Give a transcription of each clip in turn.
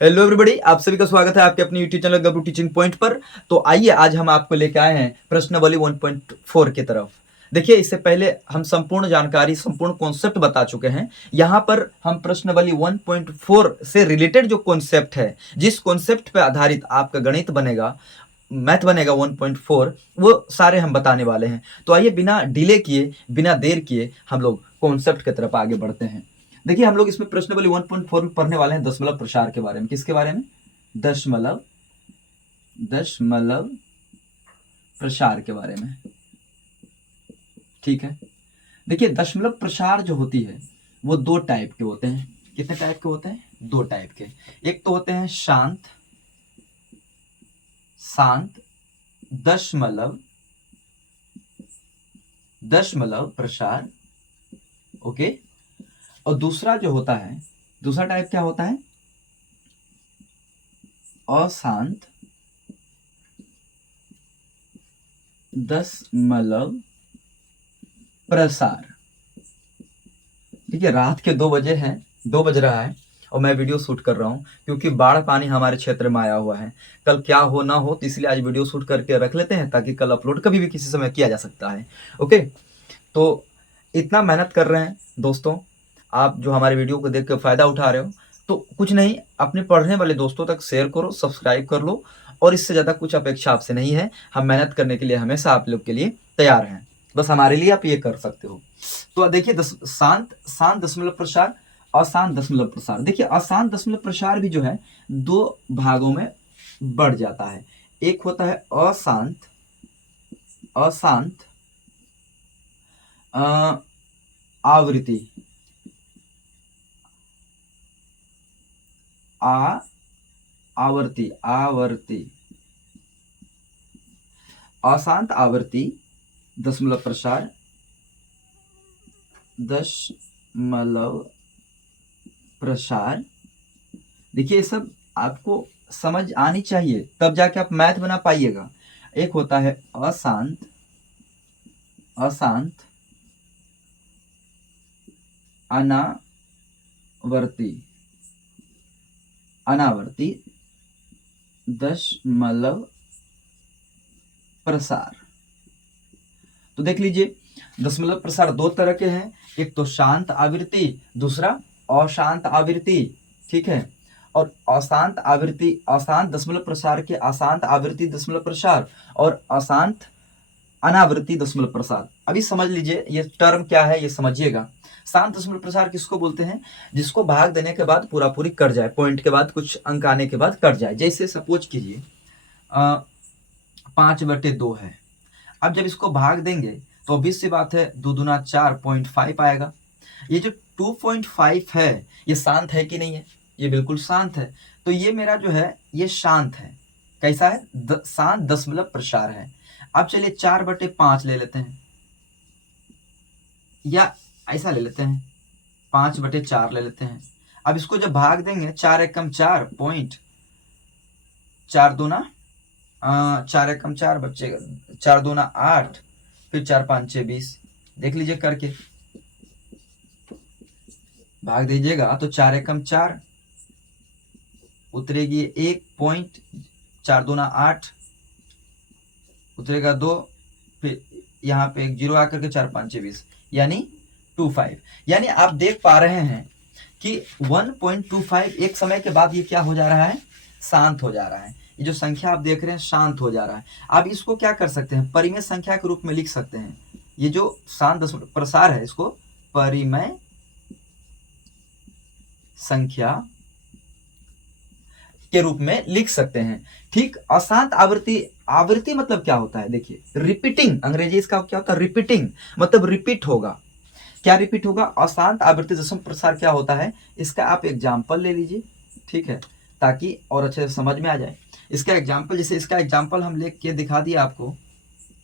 Hello everybody, आप सभी का स्वागत है आपके अपने यूट्यूब चैनल गब्रू टीचिंग पॉइंट पर। तो आइए आज हम आपको लेके आए हैं प्रश्नावली 1.4 की तरफ। देखिए, इससे पहले हम संपूर्ण जानकारी, संपूर्ण कॉन्सेप्ट बता चुके हैं। यहाँ पर हम प्रश्नावली 1.4 से रिलेटेड जो कॉन्सेप्ट है, जिस कॉन्सेप्ट पे आधारित आपका गणित बनेगा, मैथ बनेगा 1.4, वो सारे हम बताने वाले हैं। तो आइए बिना डिले किए, बिना देर किए हम लोग कॉन्सेप्ट की तरफ आगे बढ़ते हैं। देखिए, हम लोग इसमें प्रश्नावली 1.4 में पढ़ने वाले हैं दशमलव प्रसार के बारे में। किसके बारे में? दशमलव दशमलव प्रसार के बारे में। ठीक है। देखिए, दशमलव प्रसार जो होती है वो दो टाइप के होते हैं। कितने टाइप के होते हैं? दो टाइप के। एक तो होते हैं शांत शांत दशमलव दशमलव प्रसार। ओके। और दूसरा जो होता है, दूसरा टाइप क्या होता है? अशांत दशमलव प्रसार। देखिए, रात के 2 बजे हैं, 2 बज रहा है और मैं वीडियो शूट कर रहा हूँ क्योंकि बाढ़ पानी हमारे क्षेत्र में आया हुआ है। कल क्या हो ना हो, तो इसलिए आज वीडियो शूट करके रख लेते हैं ताकि कल अपलोड कभी भी किसी समय किया जा सकता है। ओके। तो इतना मेहनत कर रहे हैं दोस्तों, आप जो हमारे वीडियो को देख कर फायदा उठा रहे हो, तो कुछ नहीं, अपने पढ़ने वाले दोस्तों तक शेयर करो, सब्सक्राइब कर लो। और इससे ज़्यादा कुछ अपेक्षा आपसे नहीं है। हम मेहनत करने के लिए हमेशा आप लोग के लिए तैयार हैं। बस हमारे लिए आप ये कर सकते हो। तो देखिए, शांत शांत दशमलव प्रसार, अशांत दशमलव प्रसार। देखिए, अशांत दशमलव प्रसार भी जो है दो भागों में बढ़ जाता है। एक होता है अशांत अशांत आवृत्ति, आवर्ती आवर्ती अशांत आवर्ती दशमलव प्रसार, दशमलव प्रसार। देखिए, ये सब आपको समझ आनी चाहिए, तब जाके आप मैथ बना पाइएगा। एक होता है अशांत अशांत अनावर्ती अनावर्ती दशमलव प्रसार। तो देख लीजिए, दशमलव प्रसार दो तरह के हैं। एक तो शांत आवृत्ति, दूसरा अशांत आवृत्ति। ठीक है। और अशांत आवृत्ति, अशांत दशमलव प्रसार के अशांत आवृत्ति दशमलव प्रसार और अशांत अनावृत्ति दशमलव प्रसार। अभी समझ लीजिए ये टर्म क्या है, ये समझिएगा। शांत दशमलव प्रसार किसको बोलते हैं? जिसको भाग देने के बाद पूरा पूरी कट जाए, पॉइंट के बाद कुछ अंक आने के बाद कट जाए। जैसे सपोज कीजिए 5/2 है। अब जब इसको भाग देंगे तो obvious सी बात है, 2 दूना 4.5 आएगा। ये जो 2.5 है, ये शांत है कि नहीं है? ये बिल्कुल शांत है। तो ये मेरा जो है ये शांत है। कैसा है? शांत दशमलव प्रसार है। अब चलिए 4/5 ले लेते हैं, या ऐसा ले लेते हैं 5/4 ले लेते हैं। अब इसको जब भाग देंगे, 4 एकम 4 पॉइंट, 4 दूना 4 एकम 4 बचेगा, 4 दूना 8, फिर 4 5 6 20। देख लीजिए करके, भाग दीजिएगा तो 4 एकम 4 उतरेगी 1 पॉइंट, 4 दूना 8 उतरेगा 2, फिर यहाँ पे एक 0 आकर के 4 5 6 20, यानी 25। यानी आप देख पा रहे हैं कि 1.25 एक समय के बाद ये क्या हो जा रहा है? शांत हो जा रहा है। ये जो संख्या आप देख रहे हैं शांत हो जा रहा है। आप इसको क्या कर सकते हैं? परिमेय संख्या के रूप में लिख सकते हैं। ये जो शांत दशमलव प्रसार है, इसको परिमेय संख्या के रूप में लिख सकते हैं। ठीक। अशांत आवृत्ति, आवृत्ति मतलब क्या होता है? देखिए, रिपीटिंग, अंग्रेजी इसका क्या होता है? रिपीटिंग मतलब रिपीट होगा। क्या रिपीट होगा? अशांत आवृत्ति दशमलव प्रसार क्या होता है, इसका आप एग्जाम्पल ले लीजिए। ठीक है, ताकि और अच्छे से समझ में आ जाए। इसका एग्जाम्पल, जैसे इसका एग्जाम्पल हम लेके दिखा दिए आपको,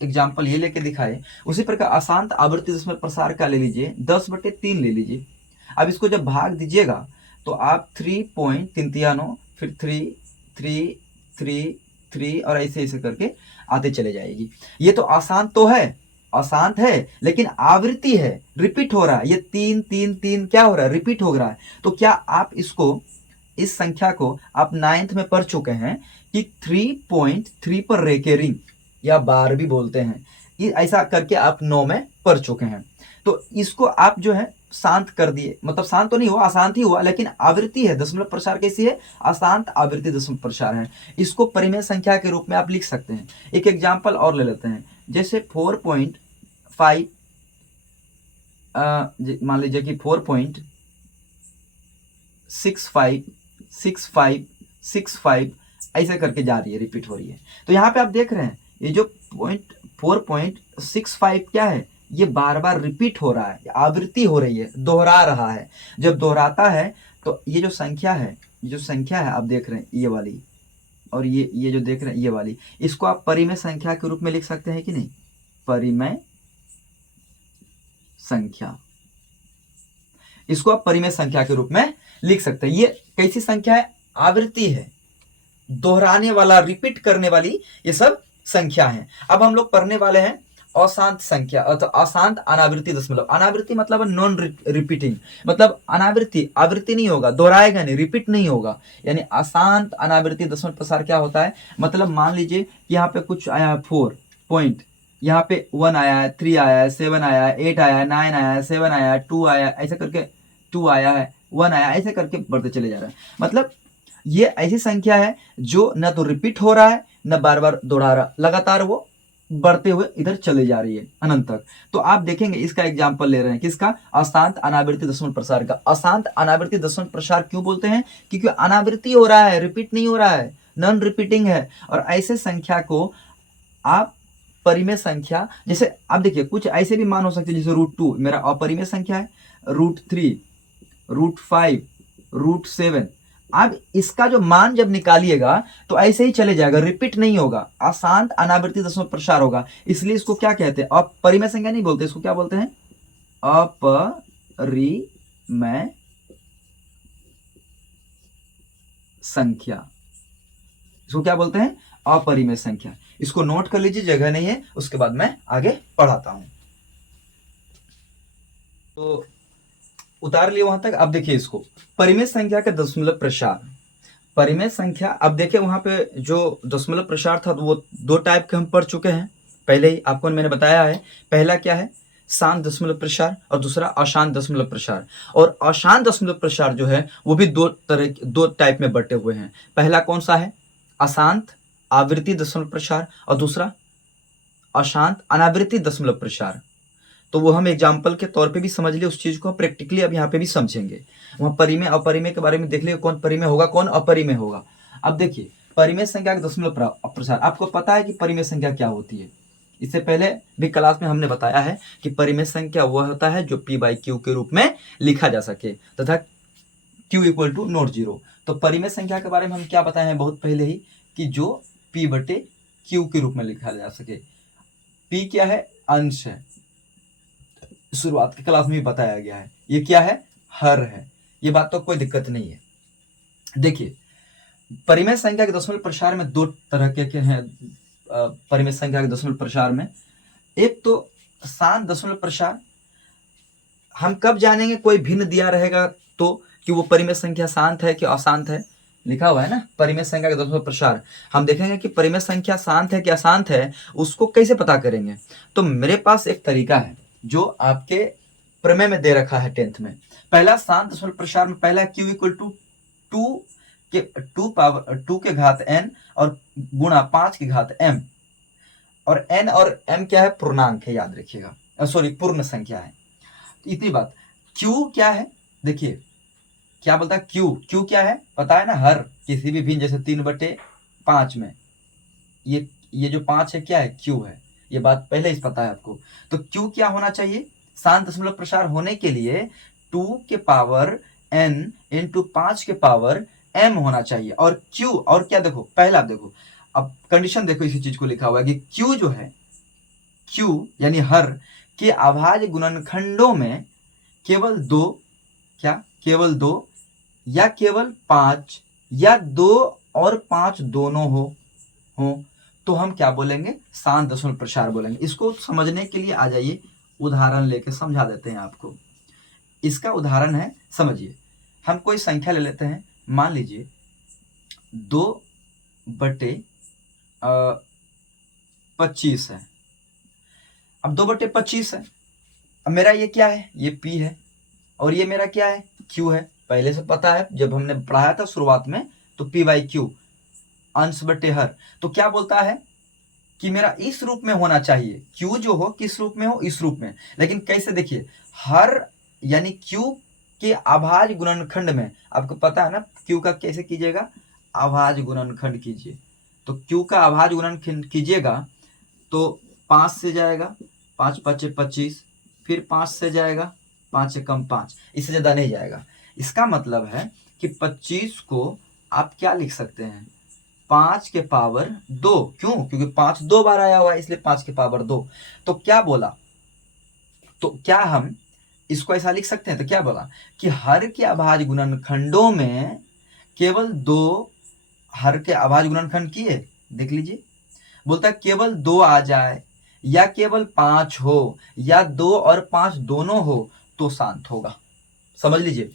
एग्जाम्पल ये लेके दिखाए। उसी प्रकार अशांत आवृत्ति दशमलव प्रसार का ले लीजिए, 10/3 ले लीजिए। अब इसको जब भाग दीजिएगा तो आप 3.339, फिर 3 3 3 3 और ऐसे ऐसे करके आते चले जाएगी। ये तो अशांत तो है, अशांत है, लेकिन आवृत्ति है, रिपीट हो रहा है। ये 3 3 3 क्या हो रहा है? रिपीट हो रहा है। तो क्या आप इसको इस संख्या को आप 9th में पढ़ चुके हैं कि 3.3 पर रेकरिंग या बार भी बोलते हैं, ऐसा करके आप 9 में पढ़ चुके हैं। तो इसको आप जो है शांत कर दिए, मतलब शांत तो नहीं हुआ, अशांत ही हुआ, लेकिन आवृत्ति है, दशमलव प्रसार कैसी है, अशांत आवृत्ति दशमलव प्रसार है। इसको परिमेय संख्या के रूप में आप लिख सकते हैं। एक एग्जाम्पल और ले लेते हैं, जैसे 4.5 मान लीजिए कि 4.656565 ऐसे करके जा रही है, रिपीट हो रही है। तो यहाँ पे आप देख रहे हैं ये जो 4.65 क्या है, ये बार बार रिपीट हो रहा है, आवृत्ति हो रही है, दोहरा रहा है। जब दोहराता है तो ये जो संख्या है, आप देख रहे हैं ये वाली, और ये जो देख रहे हैं ये वाली, इसको आप परिमेय संख्या के रूप में लिख सकते हैं कि नहीं, परिमेय संख्या, इसको आप परिमेय संख्या के रूप में लिख सकते हैं। ये कैसी संख्या है, आवृत्ति है, दोहराने वाला, रिपीट करने वाली ये सब संख्या है। अब हम लोग पढ़ने वाले हैं अशांत संख्या, तो अशांत अनावृत्ति दशमलव। अनावृत्ति मतलब नॉन रिपीटिंग, मतलब अनावृत्ति, आवृत्ति नहीं होगा, दोहराएगा नहीं, रिपीट नहीं होगा, यानी अशांत अनावृत्ति दशमलव प्रसार क्या होता है, मतलब मान लीजिए यहाँ पे कुछ आया 4 पॉइंट, यहाँ पे 1 आया है, 3 आया है, 7 आया है, 8 आया है, 9 आया है, 7 आया है, 2 आया, ऐसे करके 2 आया है, 1 आया, ऐसे करके बढ़ते चले जा रहा है। मतलब ये ऐसी संख्या है जो न तो रिपीट हो रहा है, न बार बार दोहरा रहा, लगातार वो बढ़ते हुए इधर चले जा रही है अनंत तक। तो आप देखेंगे इसका एग्जाम्पल ले रहे हैं, किसका, अशांत अनावृत्ति दशमलव प्रसार का। अशांत अनावृत्ति दशमलव प्रसार क्यों बोलते हैं, क्योंकि अनावृत्ति हो रहा है, रिपीट नहीं हो रहा है, नॉन रिपीटिंग है। और ऐसे संख्या को आप परिमेय संख्या, जैसे आप देखिए कुछ ऐसे भी मान हो सकते हैं, जैसे √2 मेरा अपरिमेय संख्या है, √3, √5, √7। अब इसका जो मान जब निकालिएगा तो ऐसे ही चले जाएगा, रिपीट नहीं होगा, अशांत अनावृत्ति दशमलव प्रसार होगा। इसलिए इसको क्या कहते हैं, अपरिमेय संख्या नहीं बोलते, इसको क्या बोलते हैं, अपरिमेय संख्या। इसको क्या बोलते हैं, अपरिमेय संख्या। इसको नोट कर लीजिए, जगह नहीं है, उसके बाद मैं आगे पढ़ाता हूं। तो उतार लिए वहां तक। अब देखिए इसको, परिमेय संख्या का दशमलव प्रसार। परिमेय संख्या, अब देखिए वहां पे जो दशमलव प्रसार था वो 2 टाइप के हम पढ़ चुके हैं, पहले ही आपको मैंने बताया है। पहला क्या है, शांत दशमलव प्रसार, और दूसरा अशांत दशमलव प्रसार। और अशांत दशमलव प्रसार जो है वो भी 2 टाइप में बटे हुए हैं। पहला कौन सा है, अशांत आवृत्ति दशमलव प्रसार, और दूसरा अशांत अनावृत्ति दशमलव प्रसार। तो वो हम एग्जाम्पल के तौर पे भी समझ लिए उस चीज को, प्रैक्टिकली अब यहाँ पे भी समझेंगे। वहाँ परिमेय अपरिमेय के बारे में देख लिए, कौन परिमेय होगा कौन अपरिमेय होगा। अब देखिए परिमेय संख्या का दशमलव प्रसार, आपको पता है कि परिमेय संख्या क्या होती है, इससे पहले भी क्लास में हमने बताया है कि परिमेय संख्या वह होता है जो p/q के रूप में लिखा जा सके तथा q = नॉट 0। तो परिमेय संख्या के बारे में हम क्या बताए हैं बहुत पहले ही, कि जो p/q के रूप में लिखा जा सके। p क्या है, अंश है, शुरुआत की क्लास में भी बताया गया है। ये क्या है, हर है, ये बात तो कोई दिक्कत नहीं है। देखिए परिमेय संख्या के दशमलव प्रसार में 2 तरह के हैं। परिमेय संख्या के दशमलव प्रसार में एक तो शांत दशमलव प्रसार। हम कब जानेंगे कोई भिन्न दिया रहेगा तो कि वो परिमेय संख्या शांत है कि अशांत है, लिखा हुआ है ना परिमेय संख्या का दशमलव प्रसार। हम देखेंगे कि परिमेय संख्या शांत है कि अशांत है, उसको कैसे पता करेंगे। तो मेरे पास एक तरीका है जो आपके प्रमेय में दे रखा है 10th में। पहला शांत दशमलव प्रसार में पहला q = 2 के घात n और गुणा 5 की घात m, और n और m क्या है, पूर्णांक है, याद रखिएगा, सॉरी पूर्ण संख्या है। इतनी बात। q क्या है, देखिए क्या बोलता है, q क्या है पता है ना, हर किसी भी भिन्न, जैसे 3/5 में ये जो 5 है क्या है, q है, ये बात पहले ही पता है आपको। तो q क्या होना चाहिए, शांत दशमलव प्रसार होने के लिए 2 के पावर n × 5 के पावर m होना चाहिए। और q और क्या, देखो पहला देखो, अब कंडीशन देखो, इसी चीज को लिखा हुआ है कि q जो है, q यानी हर के अभाज्य गुणनखंडों में केवल 2, क्या केवल 2 या केवल 5 या 2 और 5 दोनों हो तो हम क्या बोलेंगे, शांत दशमलव प्रसार बोलेंगे। इसको समझने के लिए आ जाइए, उदाहरण लेके समझा देते हैं आपको। इसका उदाहरण है, समझिए, हम कोई संख्या ले लेते हैं मान लीजिए 2/25 है। अब 2/25 है। अब मेरा ये क्या है, ये P है, और ये मेरा क्या है, Q है। पहले से पता है, जब हमने पढ़ाया था शुरुआत में, तो P/Q अंश बटे हर। तो क्या बोलता है कि मेरा इस रूप में होना चाहिए, Q जो हो किस रूप में हो, इस रूप में। लेकिन कैसे, देखिए हर यानी Q के अभाज्य गुणनखंड में, आपको पता है ना Q का कैसे कीजिएगा, अभाज्य गुणनखंड कीजिए। तो Q का अभाज्य गुणनखंड कीजिएगा तो 5 से जाएगा, 5 5 25, फिर 5 से जाएगा, 5 से कम 5, इससे ज़्यादा नहीं जाएगा। इसका मतलब है कि 25 को आप क्या लिख सकते हैं, 5 के पावर 2। क्यों, क्योंकि 5 2 बार आया हुआ है, इसलिए 5 के पावर 2। तो क्या बोला, तो क्या हम इसको ऐसा लिख सकते हैं, तो क्या बोला कि हर के अभाज्य गुणनखंडों में केवल 2, हर के अभाज्य गुणनखंड किए, देख लीजिए, बोलता है केवल 2 आ जाए, या केवल 5 हो, या 2 और 5 दोनों हो तो शांत होगा। समझ लीजिए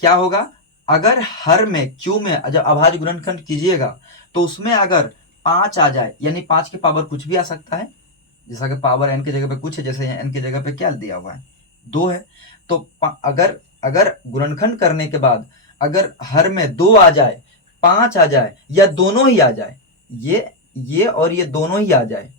क्या होगा, अगर हर में Q में जब अभाज्य गुणनखंड कीजिएगा तो उसमें अगर 5 आ जाए, यानी 5 के पावर कुछ भी आ सकता है, जैसा कि पावर n की जगह पे कुछ है, जैसे n की जगह पे क्या दिया हुआ है, 2 है। तो अगर गुणनखंड करने के बाद अगर हर में 2 आ जाए, 5 आ जाए, या दोनों ही आ जाए, ये और ये दोनों ही आ जाए,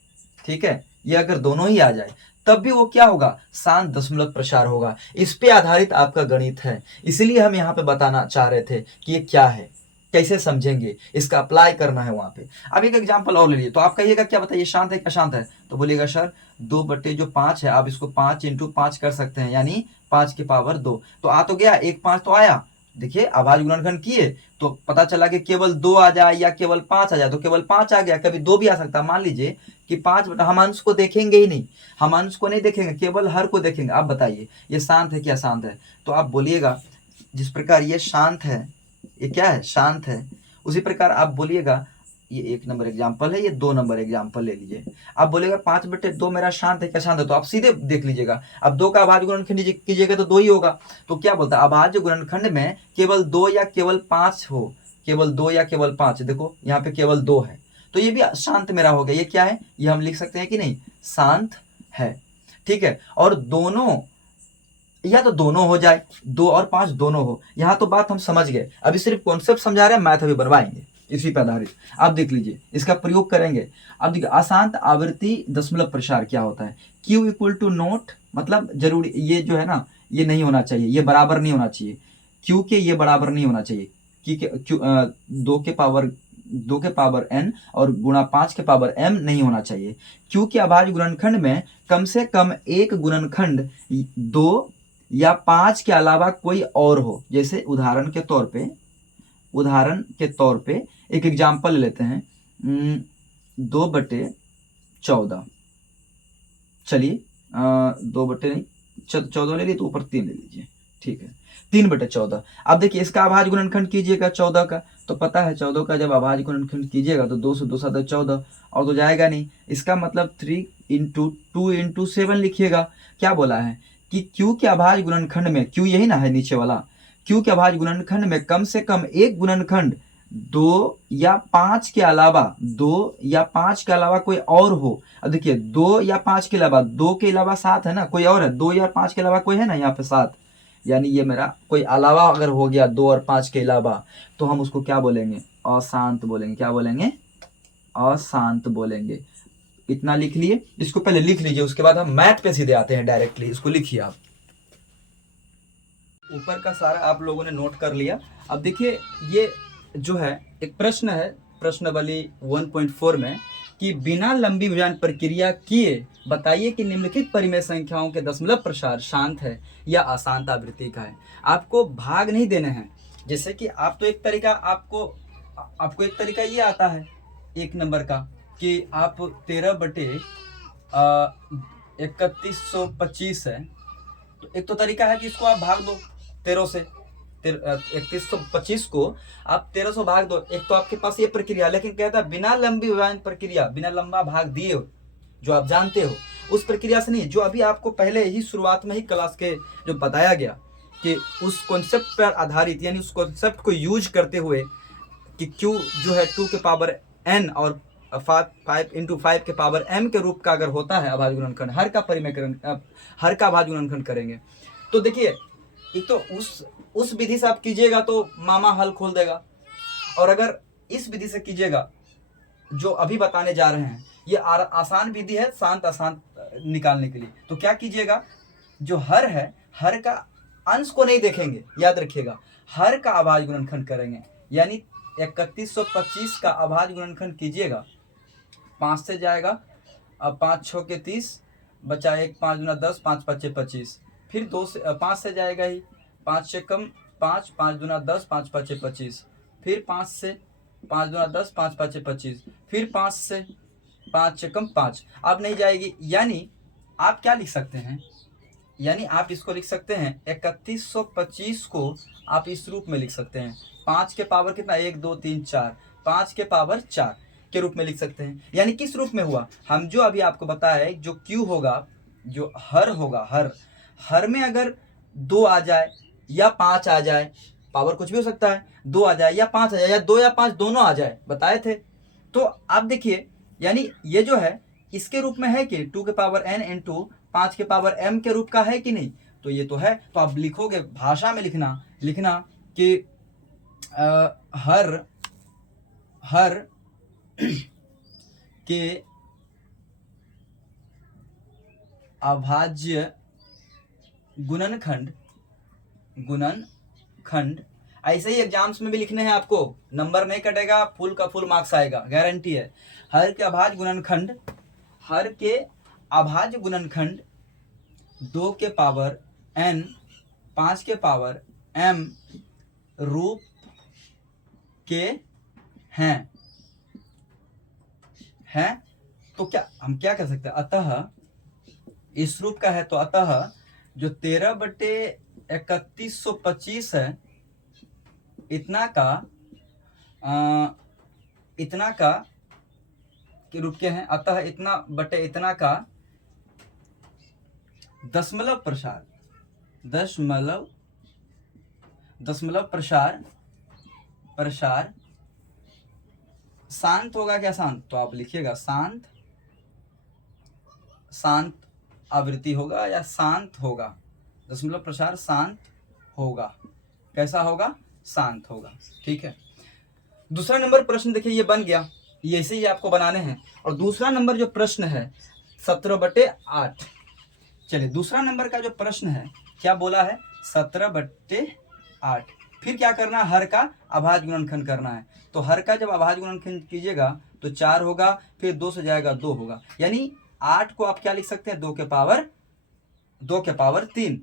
ठीक है, ये अगर दोनों ही आ जाए, तब भी वो क्या होगा, शांत दशमलव प्रसार होगा। इस पे आधारित आपका गणित है, इसलिए हम यहाँ पे बताना चाह रहे थे कि ये क्या है, कैसे समझेंगे, इसका अप्लाई करना है वहां पे। अब एक एग्जांपल और ले लीजिए, तो आप कहिएगा क्या बताइए, शांत है क्या शांत है, तो बोलिएगा सर 2/5 है, आप इसको 5 × 5 कर सकते हैं, यानी 5 के पावर 2। तो आ तो गया, 1 5 तो आया। देखिए अभाज्य गुणनखंड किए तो पता चला कि केवल 2 आ जाए या केवल 5 आ जाए, तो केवल 5 आ गया, कभी 2 भी आ सकता। मान लीजिए कि 5, हम अंश को देखेंगे ही नहीं, हम अंश को नहीं देखेंगे, केवल हर को देखेंगे। आप बताइए ये शांत है क्या शांत है, तो आप बोलिएगा जिस प्रकार ये शांत है, ये क्या है, शांत है, उसी प्रकार आप बोलिएगा, ये 1 नंबर एग्जाम्पल है, ये 2 नंबर एग्जाम्पल ले लीजिए। आप बोलेगा 5/2 मेरा शांत है क्या शांत है, तो आप सीधे देख लीजिएगा, अब 2 का अभाज्य गुणनखंड कीजिएगा तो 2 ही होगा। तो क्या बोलता है, अभाज्य गुणनखंड में केवल 2 या केवल 5 हो, केवल 2 या केवल 5, देखो यहाँ पे केवल 2 है, तो ये भी शांत मेरा हो गया। ये क्या है, ये हम लिख सकते हैं कि नहीं, शांत है, ठीक है। और दोनों, या तो दोनों हो जाए, 2 और 5 दोनों हो, यहाँ तो बात हम समझ गए। अभी सिर्फ कॉन्सेप्ट समझा रहे हैं, मैथ अभी बनवाएंगे इसी पर आधारित। आप देख लीजिए, इसका प्रयोग करेंगे। अब देखिए अशांत आवृत्ति दशमलव प्रसार क्या होता है, Q = नोट, मतलब जरूरी ये जो है ना, ये नहीं होना चाहिए, ये बराबर नहीं होना चाहिए, Q के ये बराबर नहीं होना चाहिए, Q 2 के पावर n और गुणा 5 के पावर m नहीं होना चाहिए। Q के अभाज्य गुणनखंड में कम से कम एक गुणनखंड 2 या 5 के अलावा कोई और हो। जैसे उदाहरण के तौर पे एक एग्जाम्पल लेते हैं, 2/14, चलिए 2/14 ले लिए तो ऊपर 3 ले लीजिए, ठीक है, 3/14। अब देखिए इसका अभाज्य गुणनखंड कीजिएगा 14 का, तो पता है 14 का जब अभाज्य गुणनखंड कीजिएगा तो 2 से 2 7 14, और तो जाएगा नहीं। इसका मतलब 3 × 2 × 7 लिखिएगा। क्या बोला है कि Q के अभाज्य गुणनखंड में, Q यही ना है नीचे वाला, Q के अभाज्य गुणनखंड में कम से कम एक गुणनखंड 2 या 5 के अलावा, 2 या 5 के अलावा कोई और हो। अब देखिए 2 या 5 के अलावा, 2 के अलावा 7 है ना, कोई और है, 2 या 5 के अलावा कोई है ना, यहाँ पे 7, यानी ये मेरा कोई अलावा अगर हो गया 2 और 5 के अलावा, तो हम उसको क्या बोलेंगे, अशांत बोलेंगे। क्या बोलेंगे, अशांत बोलेंगे। इतना लिख लिए, इसको पहले लिख लीजिए, उसके बाद हम मैथ पे सीधे आते हैं डायरेक्टली। इसको लिखिए आप, ऊपर का सारा आप लोगों ने नोट कर लिया। अब देखिए ये जो है एक प्रश्न है, प्रश्नावली 1.4 में, कि बिना लंबी विभाजन प्रक्रिया किए बताइए कि निम्नलिखित परिमेय संख्याओं के दशमलव प्रसार शांत है या अशांत आवृत्ति का है। आपको भाग नहीं देने हैं, जैसे कि आप तो एक तरीका आपको एक तरीका ये आता है 1 नंबर का, कि आप 13/3125 है, तो एक तो तरीका है कि इसको आप भाग दो 13 से, 3125 को आप 13 से भाग दो। एक तो आपके पास ये प्रक्रिया, लेकिन कहता है बिना लंबी विभाजन प्रक्रिया, बिना लंबा भाग दिए, जो आप जानते हो उस प्रक्रिया से नहीं, जो अभी आपको पहले ही शुरुआत में ही क्लास के जो बताया गया कि उस कॉन्सेप्ट पर आधारित, यानी उस कॉन्सेप्ट को यूज करते हुए कि क्यू जो है 2 के पावर n और 5 इंटू 5 के पावर m के रूप का अगर होता है अभाज्य गुणनखंड, हर का परिमेयकरण, हर का अभाज्य गुणनखंड करेंगे। तो देखिए, एक तो उस विधि से आप कीजिएगा तो मामा हल खोल देगा, और अगर इस विधि से कीजिएगा जो अभी बताने जा रहे हैं, ये आसान विधि है शांत अशांत निकालने के लिए। तो क्या कीजिएगा, जो हर है, हर का अंश को नहीं देखेंगे, याद रखिएगा, हर का अभाज्य गुणनखंड करेंगे। यानी 3125 का अभाज्य गुणनखंड कीजिएगा, 5 से जाएगा, अब 5 6 के 30, बचा 1, 5 दूना 10, 5 5 25, फिर 2 से 5 से जाएगा ही, 5 से कम 5, 5 दूना 10, 5 5 25, फिर 5 से 5 दूना 10, 5 5 25, फिर 5 से 5 से कम 5, अब नहीं जाएगी। यानी आप क्या लिख सकते हैं, यानी आप इसको लिख सकते हैं 3125 को आप इस रूप में लिख सकते हैं, 5 के पावर कितना, 1 2 3 4, 5 के पावर 4 के रूप में लिख सकते हैं। यानी किस रूप में हुआ, हम जो अभी आपको बताया है, जो क्यू होगा, जो हर होगा, हर में अगर 2 आ जाए या 5 आ जाए, पावर कुछ भी हो सकता है, 2 आ जाए या 5 आ जाए, या 2 या 5 दोनों आ जाए, बताए थे। तो आप देखिए, यानी ये जो है इसके रूप में है कि 2 के पावर n इंटू 5 के पावर m के रूप का है कि नहीं, तो ये तो है। तो आप लिखोगे, भाषा में लिखना कि हर के अभाज्य गुणनखंड ऐसे ही एग्जाम्स में भी लिखने हैं आपको, नंबर नहीं कटेगा, फुल का फुल मार्क्स आएगा, गारंटी है। हर के अभाज्य गुणनखंड 2 के पावर n 5 के पावर m रूप के हैं। तो क्या हम क्या कर सकते हैं, अतः इस रूप का है, तो अतः जो 13/3125 है, इतना का के रूप के हैं। अतः इतना बटे इतना का दशमलव प्रसार शांत होगा क्या, शांत, तो आप लिखिएगा शांत आवृत्ति होगा या शांत होगा, दशमलव प्रसार शांत होगा। कैसा होगा, शांत होगा। ठीक है, दूसरा नंबर प्रश्न देखिए, ये बन गया, ये ऐसे ही आपको बनाने हैं। और दूसरा नंबर जो प्रश्न है 17/8, चलिए दूसरा नंबर का जो प्रश्न है क्या बोला है, 17/8। फिर क्या करना है, हर का अभाज्य गुणनखंड करना है। तो हर का जब अभाज्य गुणनखंड कीजिएगा तो 4 होगा, फिर 2 से जाएगा 2 होगा। यानी 8 को आप क्या लिख सकते हैं, 2 के पावर 3।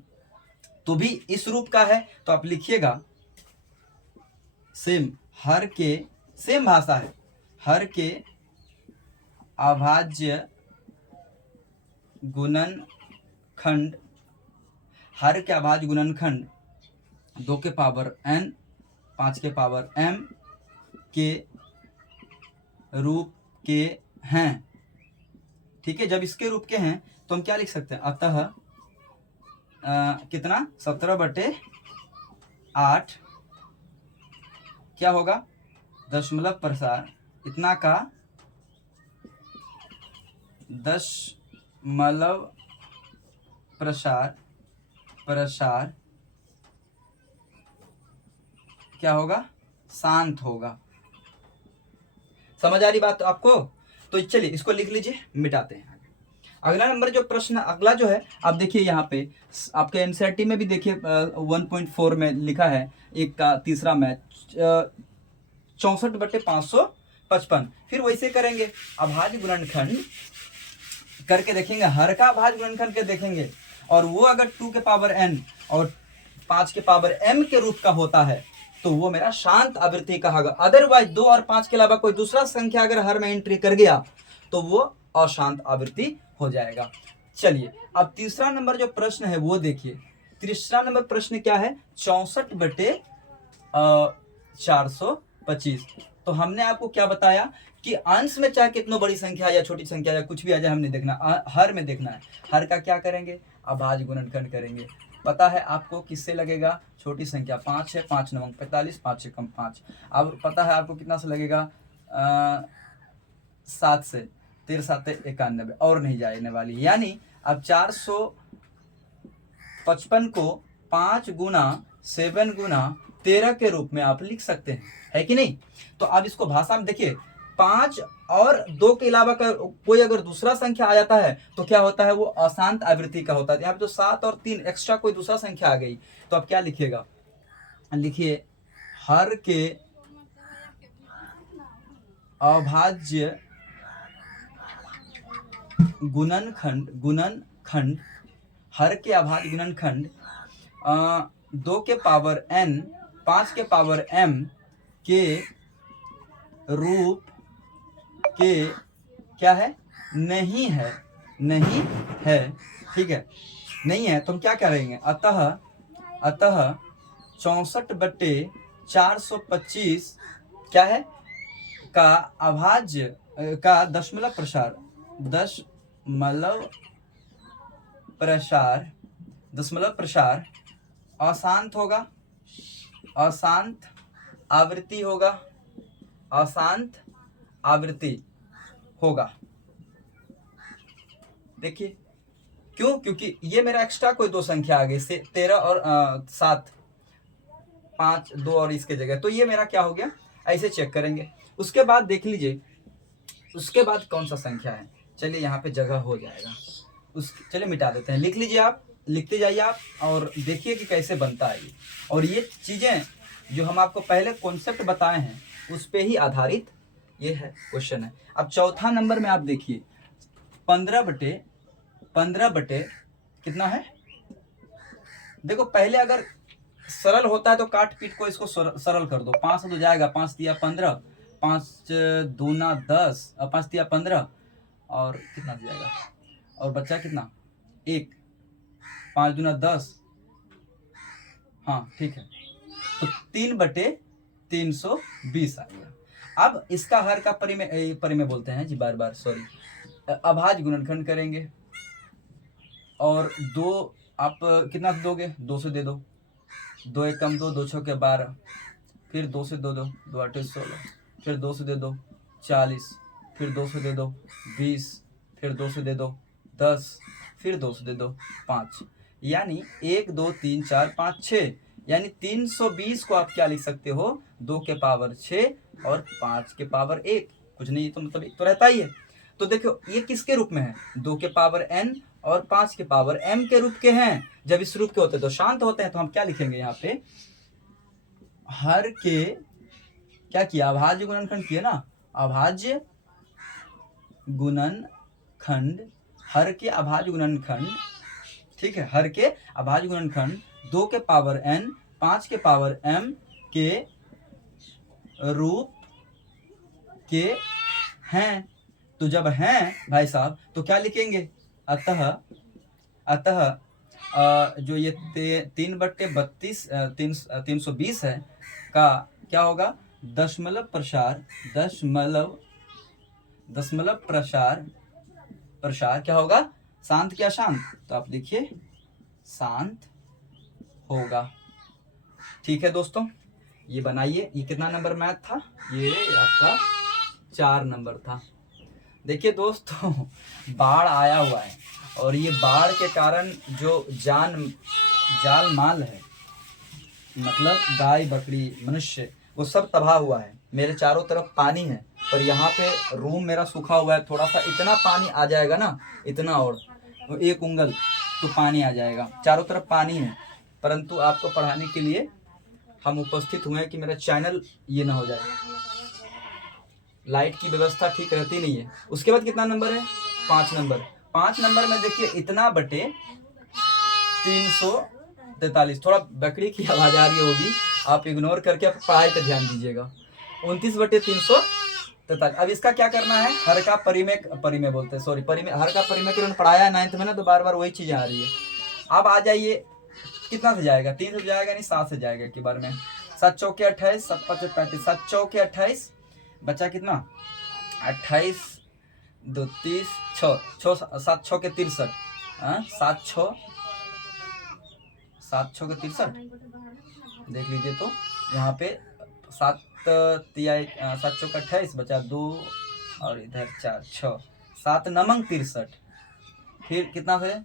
तो भी इस रूप का है, तो आप लिखिएगा सेम, हर के, सेम भाषा है, हर के अभाज्य गुणनखंड, हर के अभाज्य गुणनखंड 2 के पावर n 5 के पावर m के रूप के हैं। ठीक है, जब इसके रूप के हैं तो हम क्या लिख सकते हैं, अतः कितना, 17/8 क्या होगा, दशमलव प्रसार, इतना का दशमलव प्रसार क्या होगा, शांत होगा। समझ आ रही बात आपको? तो चलिए इसको लिख लीजिए, मिटाते हैं। अगला नंबर जो प्रश्न, अगला जो है, आप देखिए यहाँ पे आपके एनसीईआरटी में भी देखिए 1.4 में लिखा है, एक का तीसरा मैच 64/555। फिर वैसे करेंगे, अभाज्य गुणनखंड करके देखेंगे, हर का अभाज्य गुणनखंड के देखेंगे, और वो अगर 2 के पावर n और 5 के पावर m के रूप का होता है तो वो मेरा शांत आवृत्ति कहागा। अदरवाइज 2 और 5 के अलावा कोई दूसरा संख्या अगर हर में एंट्री कर गया तो वो अशांत आवृत्ति हो जाएगा। चलिए अब तीसरा नंबर जो प्रश्न है वो देखिए, तीसरा नंबर प्रश्न क्या है, 64/425। तो हमने आपको क्या बताया कि अंश में चाहे कितनी बड़ी संख्या या छोटी संख्या या कुछ भी आ जाए, हमने देखना, हर में देखना है। हर का क्या करेंगे, अभाज्य गुणनखंड करेंगे। पता है आपको किससे लगेगा, छोटी संख्या 5 है, 5 9 45, 5 से कम 5। अब पता है आपको कितना से लगेगा, 7 से, 13 7 91 और नहीं जाने वाली। यानी अब 455 को 5 गुना 7 गुना 13 के रूप में आप लिख सकते हैं, है कि नहीं। तो अब इसको भाषा में देखिए, 5 और 2 के अलावा का कोई अगर दूसरा संख्या आ जाता है तो क्या होता है, वो अशांत आवृत्ति का होता है। यहाँ पे तो 7 और 3 एक्स्ट्रा कोई दूसरा संख्या आ गई तो अब क्या लिखिएगा, लिखिए हर के अभाज्य गुणनखंड हर के अभाज्य गुणनखंड 2 के पावर n 5 के पावर m के रूप के क्या है, नहीं है, नहीं है, ठीक है, नहीं है। तो हम क्या करेंगे, अतः 64/425 क्या है का अभाज्य का दशमलव प्रसार अशांत होगा, अशांत आवृत्ति होगा, अशांत आवृत्ति होगा। देखिए क्यों, क्योंकि ये मेरा एक्स्ट्रा कोई दो संख्या आ गई से 13 और 7, 5 2 और इसके जगह, तो ये मेरा क्या हो गया, ऐसे चेक करेंगे। उसके बाद देख लीजिए, उसके बाद कौन सा संख्या है, चलिए यहाँ पे जगह हो जाएगा, चलिए मिटा देते हैं, लिख लीजिए आप, लिखते जाइए आप और देखिए कि कैसे बनता है ये। और ये चीज़ें जो हम आपको पहले कॉन्सेप्ट बताए हैं उस पे ही आधारित ये है क्वेश्चन है। अब चौथा नंबर में आप देखिए 15 बटे कितना है, देखो पहले अगर सरल होता है तो काट पीट को इसको सरल कर दो, 5 से तो जाएगा, 5 तिया 15, 5 दूना 10, 5 तिया 15 और कितना जाएगा, और बच्चा कितना 1, 5 दूना 10, हाँ ठीक है, तो 3/320 आ गया। अब इसका हर का परिमेय बोलते हैं जी, बार बार सॉरी, अभाज्य गुणनखंड करेंगे और 2 आप कितना दोगे, 2 से दे दो, 2 1 कम 2, 2 6 के 12, फिर 2 से दो 2 8 16, फिर 2 से दे दो 40, फिर 2 से दे दो 20, फिर 2 से दे दो 10, फिर 2 से दे दो 5, यानी 1 2 3 4 5 6, यानी 320 को आप क्या लिख सकते हो, 2 के पावर 6 और 5 के पावर 1, कुछ नहीं तो मतलब एक तो रहता ही है। तो देखो ये किसके रूप में है, 2 के पावर n और 5 के पावर m के रूप के हैं। जब इस रूप के होते हैं तो शांत होते हैं, तो हम क्या लिखेंगे यहाँ पे, हर के क्या किया, अभाज्य गुणनखंड किया ना, अभाज्य गुणनखंड, हर के अभाज्य गुणनखंड, ठीक है, हर के अभाज्य गुणनखंड 2 के पावर n 5 के पावर m के रूप के हैं। तो जब हैं भाई साहब तो क्या लिखेंगे, अतः जो ये 3/32 320 है का क्या होगा, दशमलव प्रसार क्या होगा, शांत क्या शांत, तो आप देखिए शांत होगा। ठीक है दोस्तों, ये बनाइए। ये कितना नंबर मैथ था, ये आपका 4 नंबर था। देखिए दोस्तों बाढ़ आया हुआ है और ये बाढ़ के कारण जो जान माल है, मतलब गाय बकरी मनुष्य, वो सब तबाह हुआ है। मेरे चारों तरफ पानी है, पर यहाँ पे रूम मेरा सूखा हुआ है, थोड़ा सा इतना पानी आ जाएगा ना, इतना और 1 उंगल तो पानी आ जाएगा, चारों तरफ पानी है। परंतु आपको पढ़ाने के लिए हम उपस्थित हुए हैं कि मेरा चैनल ये ना हो जाए, लाइट की व्यवस्था ठीक रहती नहीं है। उसके बाद कितना नंबर है, 5 नंबर। 5 नंबर में देखिए इतना बटे 343, थोड़ा बकरी की आवाज आ रही होगी, आप इग्नोर करके आप पढ़ाई पर ध्यान दीजिएगा। 29/343। अब इसका क्या करना है, हर का परिमेय बोलते हैं, सॉरी परिमेय, हर का परिमेय के पढ़ाया है 9th में ना, तो बार बार वही चीजें आ रही है। अब आ जाइए, कितना से जाएगा, 3 से जाएगा नहीं 7 से जाएगा एक बार में। 7 चौके 28, 7 5 35, 7 चौके 28, बचा कितना 28 2 30 6 7 6 के 63, 7 6 7 6 63, देख लीजिए। तो यहाँ पे 7 7 चौका 28 बचा 2 और इधर 4 6 7 नमंग 63, फिर कितना है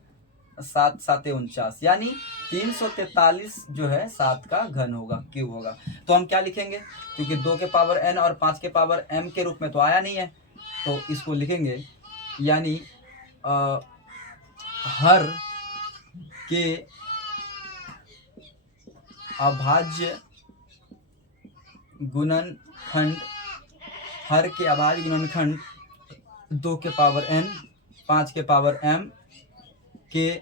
7 7 49, यानी 343 जो है 7 का घन होगा, क्यूब होगा। तो हम क्या लिखेंगे, क्योंकि 2 के पावर n और 5 के पावर m के रूप में तो आया नहीं है, तो इसको लिखेंगे यानी हर के अभाज्य गुणनखंड, हर के अभाज्य गुणनखंड 2 के पावर n 5 के पावर m के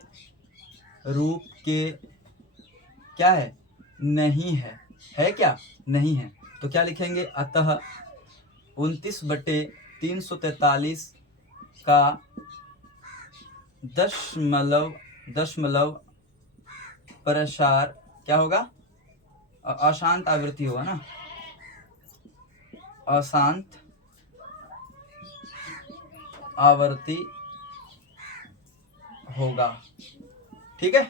रूप के क्या है, नहीं है क्या, नहीं है। तो क्या लिखेंगे, अतः 29/343 का दशमलव प्रसार क्या होगा, अशांत आवृत्ति होगा ना, अशांत आवृत्ति होगा। ठीक है,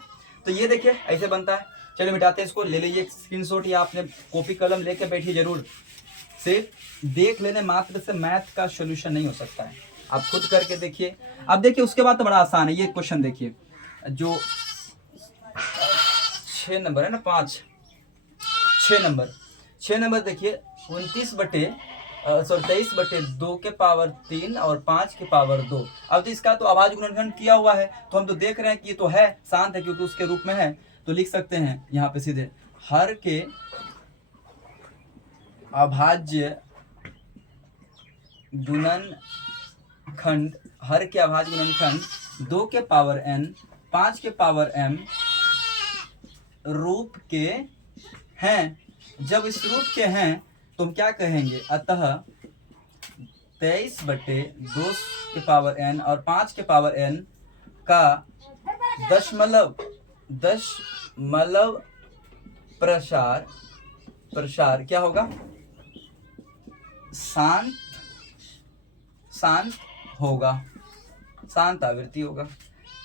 तो ये देखिए ऐसे बनता है। चलिए मिटाते हैं इसको, ले लीजिए स्क्रीनशॉट या आपने कॉपी कलम लेके बैठिए जरूर। सिर्फ देख लेने मात्र से मैथ का सॉल्यूशन नहीं हो सकता है, आप खुद करके देखिए। अब देखिए उसके बाद तो बड़ा आसान है, ये क्वेश्चन देखिए जो 6 नंबर है ना, 6 नंबर देखिए 23/2 के पावर 3 और 5 के पावर 2। अब तो इसका तो अभाज्य गुणनखंड किया हुआ है, तो हम तो देख रहे हैं कि ये तो है, शांत है क्योंकि उसके रूप में है, तो लिख सकते हैं यहाँ पे सीधे हर के अभाज्य गुणनखंड, हर के अभाज्य गुणनखंड 2 के पावर n 5 के पावर m रूप के हैं। जब इस रूप के हैं तो हम क्या कहेंगे, अतः 23/2 के पावर n और 5 के पावर n का दशमलव प्रसार क्या होगा, शांत होगा, शांत आवृत्ति होगा।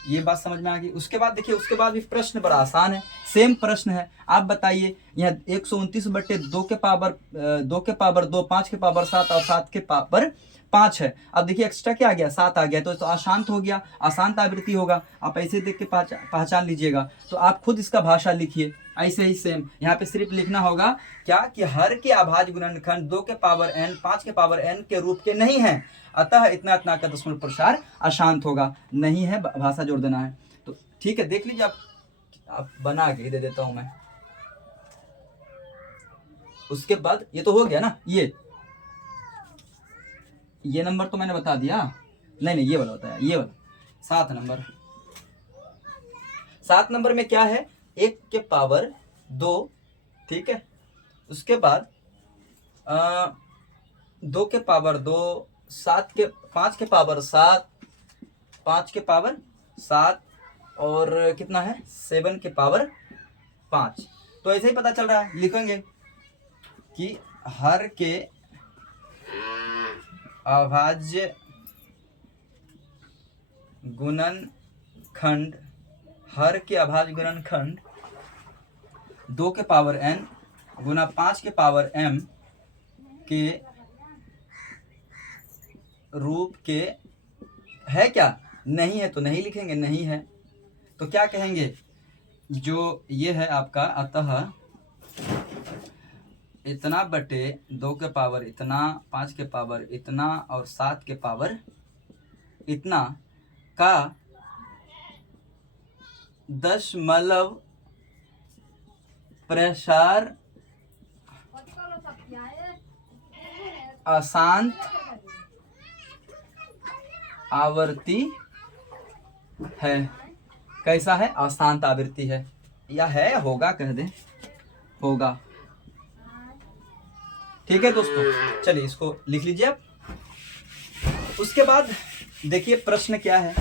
ये बात समझ में आ गई। उसके बाद देखिए, उसके बाद भी प्रश्न बड़ा आसान है, सेम प्रश्न है। आप बताइए, यहाँ 129/2 के पावर 2, 5 के पावर 7 और 7 के पावर 5 है। अब देखिए एक्स्ट्रा क्या आ गया, 7 आ गया, तो अशांत हो गया, अशांत आवृत्ति होगा। आप ऐसे देख के पहचान लीजिएगा। तो आप खुद इसका भाषा लिखिए ऐसे ही सेम। यहाँ पे सिर्फ लिखना होगा क्या कि हर के अभाज्य गुणनखंड 2 के पावर n 5 के पावर n के रूप के नहीं है, अतः इतना का दशमलव प्रसार अशांत होगा। नहीं है, भाषा जोड़ देना है। तो ठीक है, देख लीजिए। आप बना के दे देता हूं मैं। उसके बाद ये तो हो गया ना, ये नंबर तो मैंने बता दिया, नहीं ये वाला बताया, ये वाला 7 नंबर में क्या है, 1 के पावर 2, ठीक है। उसके बाद 2 के पावर 2, 5 के पावर 7, 5 के पावर 7 और कितना है 7 के पावर 5। तो ऐसे ही पता चल रहा है, लिखेंगे कि हर के अभाज्य गुणनखंड, हर के अभाज्य गुणनखंड 2 के पावर n गुना 5 के पावर m के रूप के है क्या, नहीं है तो नहीं लिखेंगे, नहीं है तो क्या कहेंगे, जो ये है आपका, अतः इतना बटे 2 के पावर इतना, 5 के पावर इतना और 7 के पावर इतना का दशमलव प्रसार अशांत आवृत्ति है। कैसा है, अशांत आवृत्ति है, या है, होगा, कह दें होगा। ठीक है दोस्तों, चलिए इसको लिख लीजिए आप। उसके बाद देखिए प्रश्न क्या है,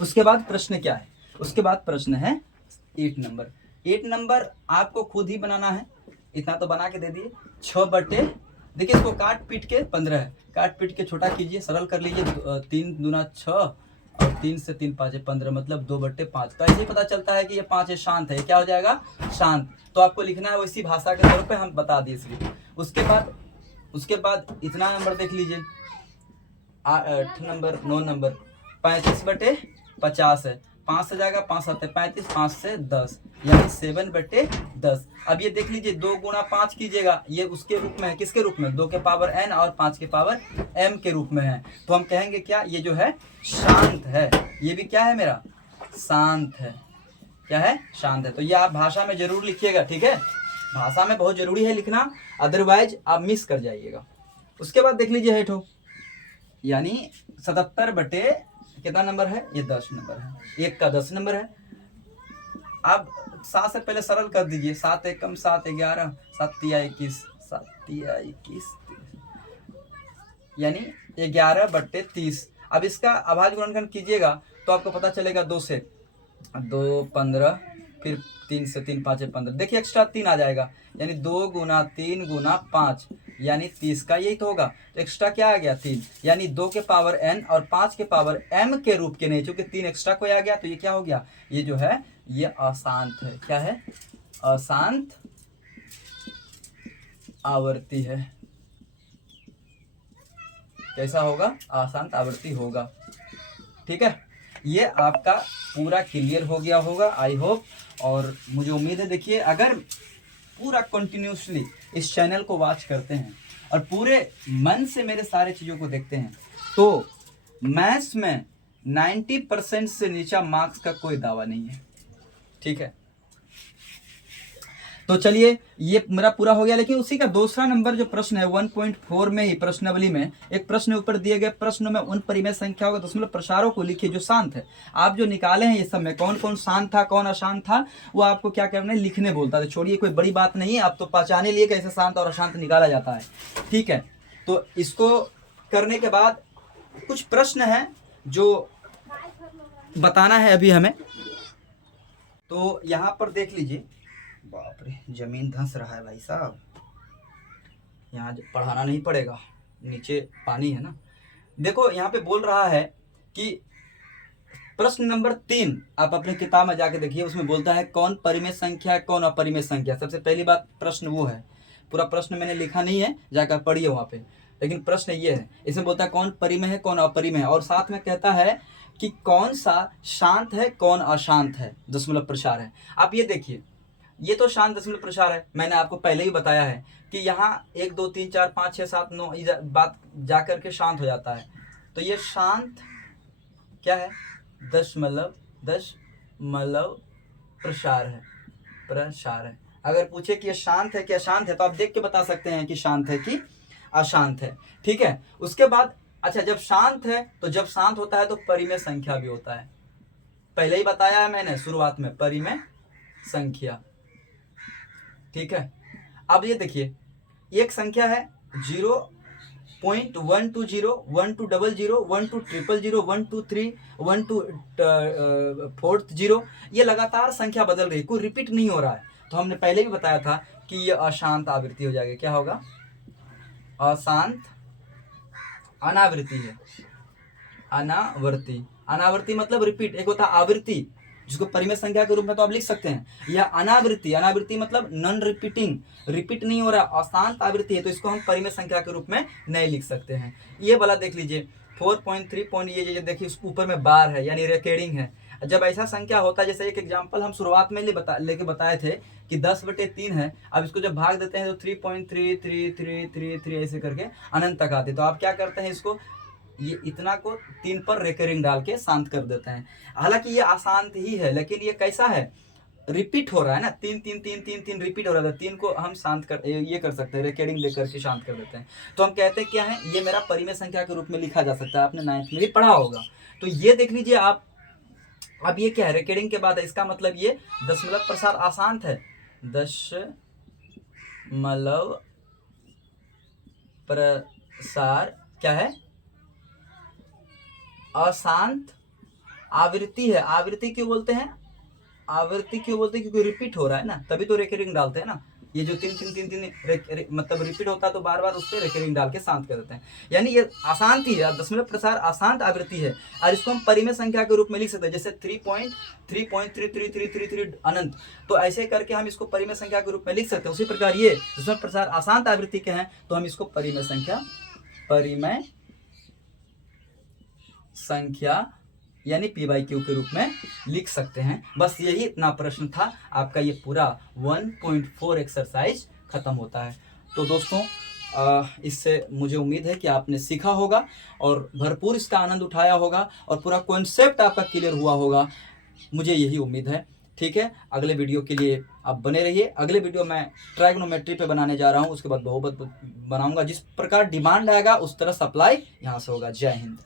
उसके बाद प्रश्न क्या है, उसके बाद प्रश्न है 8 नंबर। 8 नंबर आपको खुद ही बनाना है, इतना तो बना के दे दिए। 6 बटे, देखिए इसको काट पीट के 15 है, काट पीट के छोटा कीजिए, सरल कर लीजिए। 3 दूना 6 और 3 से 3 5 15 मतलब 2/5। तो ऐसे ही पता चलता है कि ये 5 शांत है। क्या हो जाएगा? शांत। तो आपको लिखना है वैसी भाषा के तौर पे हम बता दिए इसलिए। उसके बाद इतना नंबर देख लीजिए, 8 नंबर 9 नंबर 35/50 है। 5 से जाएगा, 5 7 35, 5 से 10 यानी 7/10। अब ये देख लीजिए 2 गुणा 5 कीजिएगा, ये उसके रूप में है। किसके रूप में? 2 के पावर n और 5 के पावर m के रूप में है। तो हम कहेंगे क्या? ये जो है शांत है। ये भी क्या है मेरा? शांत है। क्या है? शांत है। तो ये आप भाषा में जरूर लिखिएगा, ठीक है? भाषा में बहुत जरूरी है लिखना, अदरवाइज आप मिस कर जाइएगा। उसके बाद देख लीजिए हेठो, यानी 77 कितना नंबर है? ये 10 नंबर है। 1 का 10 नंबर है। अब 7 से पहले सरल कर दीजिए। 7 एकम 7 11, 7 तिया 21, 7 तिया 21 यानी 11/30। अब इसका अभाज्य गुणनखंड कीजिएगा तो आपको पता चलेगा 2 से 2 15, फिर 3 से 3 5 15। देखिए एक्स्ट्रा 3 आ जाएगा, यानी 2 गुना 3 गुना 5 यानी 30 का। यही तो होगा। तो एक्स्ट्रा क्या आ गया? 3, यानी 2 के पावर n और 5 के पावर m के रूप के नहीं, चूंकि 3 एक्स्ट्रा कोई आ गया तो ये क्या हो गया? ये जो है ये अशांत है। क्या है? अशांत आवर्ती है। कैसा होगा? अशांत आवर्ती होगा। ठीक है, ये आपका पूरा क्लियर हो गया होगा आई होप। और मुझे उम्मीद है, देखिए अगर पूरा कंटिन्यूसली इस चैनल को वॉच करते हैं और पूरे मन से मेरे सारे चीज़ों को देखते हैं तो मैथ्स में 90% से नीचा मार्क्स का कोई दावा नहीं है। ठीक है, तो चलिए ये मेरा पूरा हो गया। लेकिन उसी का दूसरा नंबर जो प्रश्न है 1.4 में ही प्रश्नावली में एक प्रश्न ऊपर दिए गए प्रश्न में उन परिमेय संख्याओं के दशमलव प्रसारों को लिखिए जो शांत है। आप जो निकाले हैं ये सब में कौन कौन शांत था कौन अशांत था वो आपको क्या करना है? लिखने बोलता है। छोड़िए, कोई बड़ी बात नहीं है, आप तो पहचाने लिए कैसे शांत और अशांत निकाला जाता है। ठीक है, तो इसको करने के बाद कुछ प्रश्न है जो बताना है अभी हमें। तो यहाँ पर देख लीजिए, बाप रे जमीन धंस रहा है भाई साहब, यहाँ पढ़ाना नहीं पड़ेगा, नीचे पानी है ना। देखो यहाँ पे बोल रहा है कि प्रश्न नंबर 3 आप अपनी किताब में जाके देखिए, उसमें बोलता है कौन परिमेय संख्या है कौन अपरिमेय संख्या। सबसे पहली बात प्रश्न वो है, पूरा प्रश्न मैंने लिखा नहीं है, जाकर पढ़िए वहाँ पे। लेकिन प्रश्न ये है, इसमें बोलता है कौन परिमेय है कौन अपरिमेय है, और साथ में कहता है कि कौन सा शांत है कौन अशांत है, दशमलव प्रसार है। आप ये देखिए, ये तो शांत दशमलव प्रसार है, मैंने आपको पहले ही बताया है कि यहाँ 1 2 3 4 5 6 7 9 बात जाकर के शांत हो जाता है। तो ये शांत क्या है? दशमलव प्रसार है। अगर पूछे कि ये शांत है कि अशांत है तो आप देख के बता सकते हैं कि शांत है कि अशांत है। ठीक है, उसके बाद अच्छा, जब शांत है तो जब शांत होता है तो परिमेय संख्या भी होता है। पहले ही बताया है मैंने शुरुआत में, परिमेय संख्या। ठीक है, अब ये देखिए एक संख्या है 0.120 1200 1200 123 124, ये लगातार संख्या बदल रही है, कोई रिपीट नहीं हो रहा है। तो हमने पहले भी बताया था कि ये अशांत आवृत्ति हो जाएगी। क्या होगा? अशांत अनावृत्ति है। अनावृत्ति मतलब रिपीट। एक होता है आवृत्ति जिसको परिमेय संख्या के रूप में तो आप लिख सकते हैं, यह अनावृत्ति मतलब नॉन रिपीटिंग, रिपीट नहीं हो रहा, अशांत आवृत्ति है, तो इसको हम परिमेय संख्या के रूप में नहीं लिख सकते हैं। ये वाला देख लीजिए 4.3 ये देखिए ऊपर में बार है यानी रिकॉर्डिंग है। जब ऐसा संख्या होता है, जैसे एक एग्जांपल हम शुरुआत में लेके बताए थे कि 10/3 है, अब इसको जब भाग देते हैं तो 3.3333 ऐसे करके अनंत तक आते। तो आप क्या करते हैं, इसको ये इतना को 3 पर रेकरिंग डाल के शांत कर देते हैं। हालांकि ये अशांत ही है, लेकिन ये कैसा है? रिपीट हो रहा है ना, 3 रिपीट हो रहा है। 3 को हम शांत कर ये कर सकते हैं, रेकरिंग लेकर के शांत कर देते हैं। तो हम कहते हैं क्या है, ये मेरा परिमेय संख्या के रूप में लिखा जा सकता है। आपने 9th में भी पढ़ा होगा। तो ये देख लीजिए आप, अब ये क्या है? रेकरिंग के बाद इसका मतलब ये दशमलव प्रसार अशांत है। दशमलव प्रसार क्या है? अशांत आवृत्ति है। आवृत्ति क्यों बोलते हैं? आवृत्ति क्यों बोलते हैं? क्योंकि रिपीट हो रहा है ना, तभी तो रेकरिंग डालते हैं ना। ये जो तीन मतलब रिपीट होता है तो बार बार उस पर रेकरिंग डाल के शांत कर देते हैं। यानी ये आसान थी यार, दशमलव प्रसार आसान आवृत्ति है और इसको हम परिमेय संख्या के रूप में लिख सकते हैं, जैसे 3.33333 अनंत। तो ऐसे करके हम इसको परिमेय संख्या के रूप में लिख सकते हैं। उसी प्रकार ये दशमलव प्रसार आसान आवृत्ति के हैं तो हम इसको परिमेय संख्या यानी p/q के रूप में लिख सकते हैं। बस यही इतना प्रश्न था, आपका ये पूरा 1.4 एक्सरसाइज खत्म होता है। तो दोस्तों इससे मुझे उम्मीद है कि आपने सीखा होगा और भरपूर इसका आनंद उठाया होगा और पूरा कॉन्सेप्ट आपका क्लियर हुआ होगा, मुझे यही उम्मीद है। ठीक है, अगले वीडियो के लिए आप बने रहिए। अगले वीडियो मैं ट्राइगोनोमेट्री पे बनाने जा रहा हूँ, उसके बाद बहुपद बनाऊंगा। जिस प्रकार डिमांड आएगा उस तरह सप्लाई यहाँ से होगा। जय हिंद।